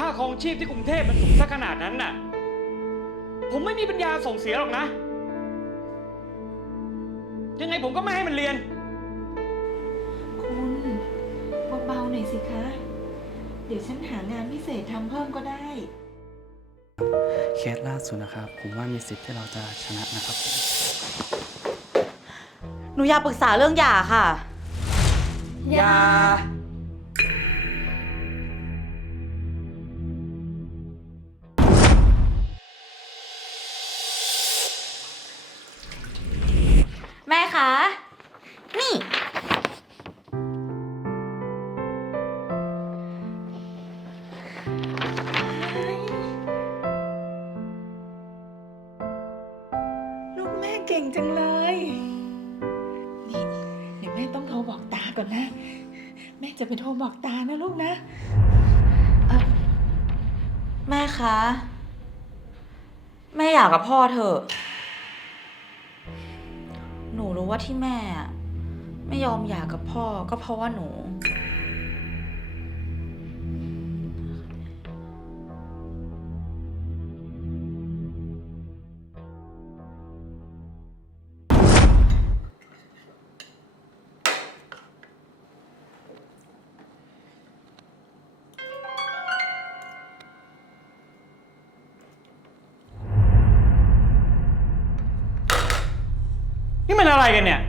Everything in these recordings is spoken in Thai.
ค่าครองชีพที่กรุงเทพมันสูงสักขนาดนั้นน่ะ ผมไม่มีปัญญาส่งเสียหรอกนะ ยังไงผมก็ไม่ให้มันเรียน คุณเบาๆหน่อยสิคะ เดี๋ยวฉันหางานพิเศษทำเพิ่มก็ได้ เคสล่าสุดนะครับ ผมว่ามีสิทธิ์ที่เราจะชนะนะครับหนูอยากปรึกษาเรื่องหย่าค่ะ อย่า แม่เก่งจังเลย นี่เดี๋ยวแม่ต้องโทรบอกตาก่อนนะ แม่จะไปโทรบอกตานะลูกนะ แม่คะ แม่อยากกับพ่อเถอะ หนูรู้ว่าที่แม่อะไม่ยอมหย่ากับพ่อก็เพราะว่าหนู นี่มันอะไรกันเนี่ย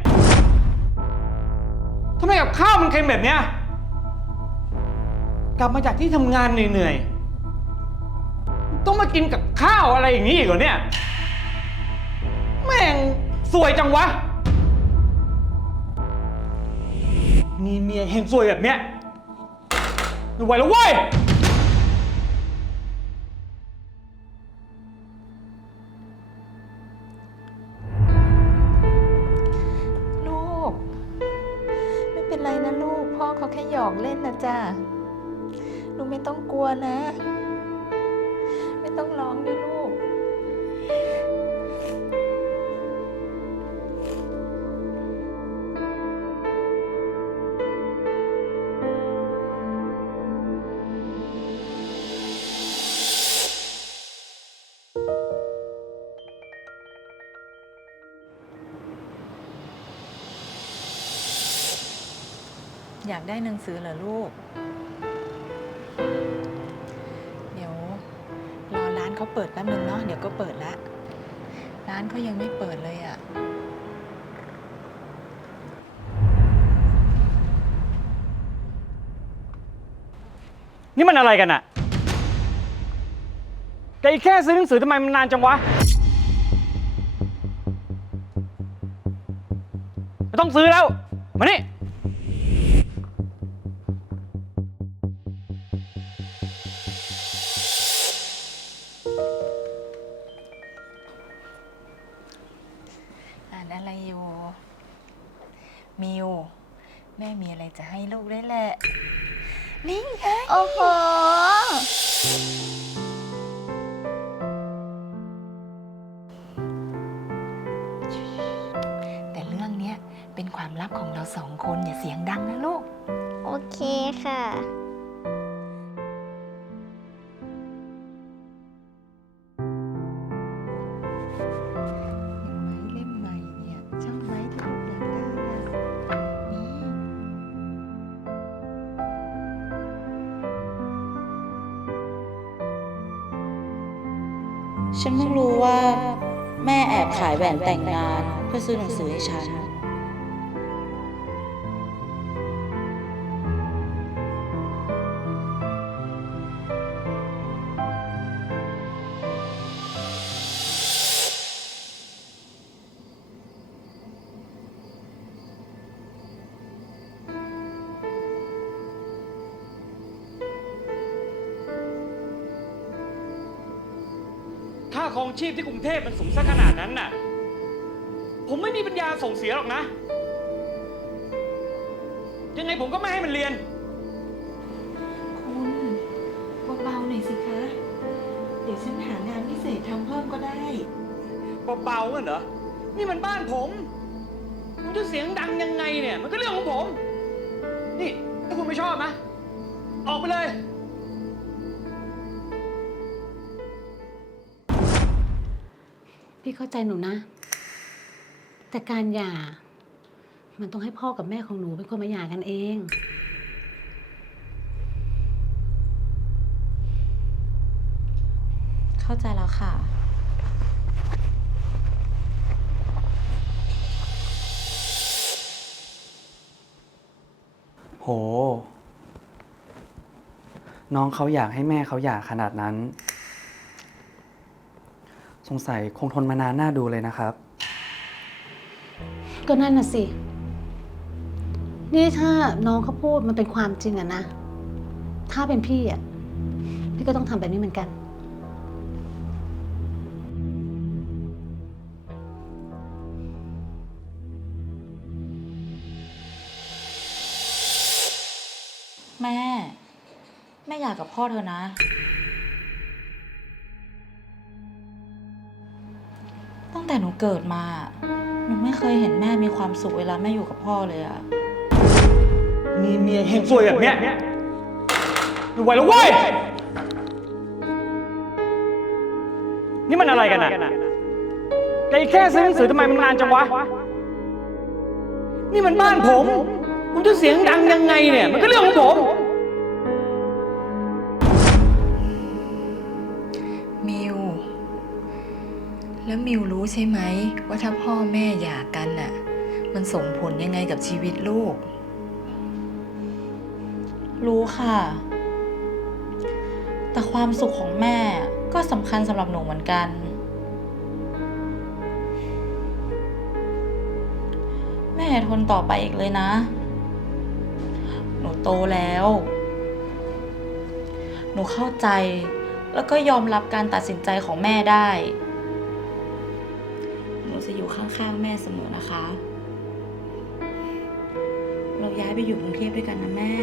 ทำไมกับข้าวมันเค็มแบบเนี้ย กลับมาจากที่ทำงานเหนื่อยๆ ต้องมากินกับข้าวอะไรอย่างนี้อีกเหรอเนี่ย แม่งสวยจังวะ มีเมียเฮงซวยแบบเนี้ยไม่ไหวแล้วเว้ย เขาแค่หยอกเล่นนะจ้าลูกไม่ต้องกลัวนะ ไม่ต้องร้องด้วยลูก อยากได้หนังสือเหรอลูก เดี๋ยวรอร้านเขาเปิดแป๊บนึงเนาะเดี๋ยวก็เปิดละ ร้านเขายังไม่เปิดเลยอะ่ะ นี่มันอะไรกันอะแกอีกแค่ซื้อหนังสือทำไมมันนานจังวะ ไม่ต้องซื้อแล้ว มานี่ แต่เรื่องเนี้ยเป็นความลับของเราสองคนอย่าเสียงดังนะลูก โอเคค่ะ ฉันเพิ่งรู้ว่า แม่แอบขายแหวนแต่งงานเพื่อซื้อหนังสือให้ฉัน ค่าครองชีพที่กรุงเทพมันสูงสักขนาดนั้นน่ะ ผมไม่มีปัญญาส่งเสียหรอกนะ ยังไงผมก็ไม่ให้มันเรียน คุณเบาๆหน่อยสิคะ เดี๋ยวฉันหางานพิเศษทำเพิ่มก็ได้ เบาๆกันเหรอ นี่มันบ้านผมมันจะเสียงดังยังไงเนี่ย มันก็เรื่องของผม นี่ถ้าคุณไม่ชอบนะ ออกไปเลย พี่เข้าใจหนูนะ แต่การหย่า มันต้องให้พ่อกับแม่ของหนูเป็นคนมาหย่ากันเอง เข้าใจแล้วค่ะ โห น้องเขาอยากให้แม่เขาหย่าขนาดนั้นส งสัยคงทนมานานน่าดูเลยนะครับ ก็นั่นน่ะสิ นี่ถ้าน้องเขาพูดมันเป็นความจริงอะนะ ถ้าเป็นพี่อะพี่ก็ต้องทำแบบนี้เหมือนกัน แม่ แม่อยากกับพ่อเธอนะ แต่หนูเกิดมา หนูไม่เคยเห็นแม่มีความสุขเวลาแม่อยู่กับพ่อเลยอะมีเมียเฮงซวยแบบเนี้ยไม่ไหวแล้วเว้ย นี่มันอะไรกันอะไอ้แค่ซื้อหนังสือทำไมมันนานจังวะ นี่มันบ้านผม คุณจะเสียงดังยังไงเนี่ย มันก็เรื่องของผม แล้วมิวรู้ใช่ไหมว่าถ้าพ่อแม่หย่ากันน่ะ มันส่งผลยังไงกับชีวิตลูก รู้ค่ะ แต่ความสุขของแม่ก็สำคัญสำหรับหนูเหมือนกัน แม่ทนต่อไปอีกเลยนะ หนูโตแล้ว หนูเข้าใจแล้วก็ยอมรับการตัดสินใจของแม่ได้ จะอยู่ข้างๆแม่เสมอนะคะ เราย้ายไปอยู่กรุงเทพด้วยกันนะแม่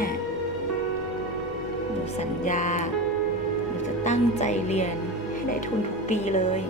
หนูสัญญา หนูจะตั้งใจเรียนให้ได้ทุนทุกปีเลย